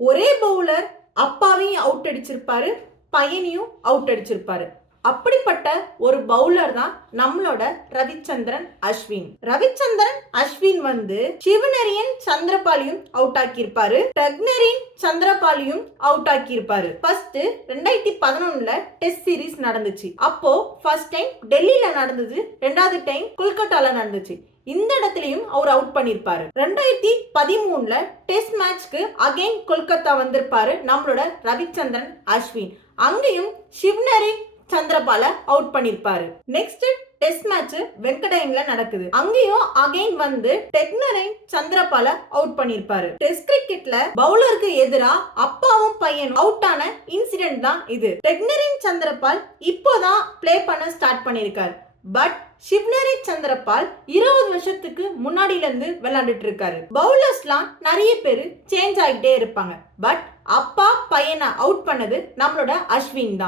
ஒரே பவுலர் அப்பாவையும் அவுட் அடிச்சிருப்பாரு, பையனையும் அவுட் அடிச்சிருப்பாரு. அப்படிப்பட்ட ஒரு பவுலர் தான் நம்மளோட ரவிச்சந்திரன் அஸ்வின். ரவிச்சந்திரன் அஸ்வின் சிவனரியன் சந்திரபாலியும் அவுட் ஆக்கியிருப்பாரு, டக்னரின் சந்திரபாலியும் அவுட் ஆக்கியிருப்பாரு. ஃபர்ஸ்ட் 2011 டெஸ்ட் சீரீஸ் நடந்துச்சு. அப்போ ஃபர்ஸ்ட் டைம் டெல்லியில நடந்தது, ரெண்டாவது டைம் கொல்கட்டால நடந்துச்சு. இந்த இடத்துலயும் அவர் அவுட் பண்ணிருப்பாரு. 2013 டெஸ்ட் மேட்ச்க்கு அகைன் கொல்கத்தா வந்திருப்பாரு நம்மளோட ரவிச்சந்திரன் அஸ்வின். அங்கேயும் சிவனரின் சந்திரபால அவுட் பண்ணிருப்பாரு. நெக்ஸ்ட் டெஸ்ட் மேட்ச் வெங்கடயம்ல நடக்குது. அங்கேயும் அகைன் டெக்னரின் சந்திரபால அவுட் பண்ணிருப்பாரு. டெஸ்ட் கிரிக்கெட்ல பவுலருக்கு எதிரா அப்பாவும் பையனும் அவுட் ஆன இன்சிடென்ட் தான் இது. டெக்னரின் சந்திரபால் இப்போதான் பிளே பண்ண ஸ்டார்ட் பண்ணிருக்காரு. பட் சிவனரி சந்திரபால் 20 வருஷத்துக்கு முன்னாடில இருந்து விளையாண்டுட்டு இருக்காரு. பவுலர்ஸ்லாம் நிறைய பேர் சேஞ்ச் ஆகிட்டே இருப்பாங்க. பட் அப்பா பையனை அவுட் பண்ணது நம்மளோட அஸ்வின் தான்.